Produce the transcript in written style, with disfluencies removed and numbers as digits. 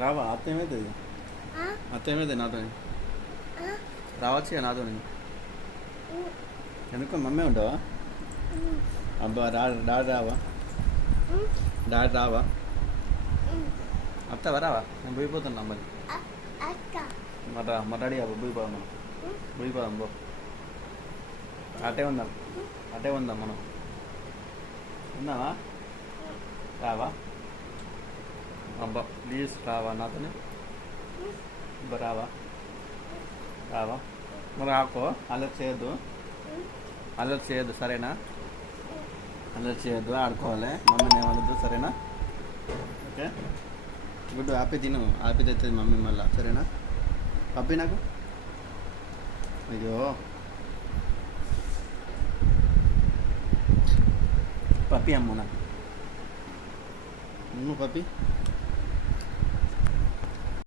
రావా అత్త ఏమవుతుంది? అత్త ఏమవుతుంది నాతో? రావచ్చు కదా నాతో? ఎందుకు మమ్మీ ఉంటావా? అబ్బా డాడీ రావా? డాడీ రావా? అత్తవా రావా? నేను పోయిపోతున్నా మరి. మరి రెడీ అవ్వ పోయిపోదాం మనం. పోయిపోదాం బో. అటే ఉందాం, అటే ఉందాం మనం. ఉందామా? రావా? అబ్బా ప్లీజ్ రావా నాతోనే? అబ్బా రావా? రావా? మరి ఆకో అల్లరి చేయొద్దు, అల్లరి చేయొద్దు సరేనా? అల్లరి చేయొద్దు, ఆడుకోవాలి, మమ్మీని ఏమనొద్దు సరేనా? Okay good. హ్యాపీ తిను, హ్యాపీ తెస్తుంది మమ్మీ మళ్ళీ సరేనా? పప్పి నాకు అయ్యో పప్పి అమ్మ నాకు పప్పి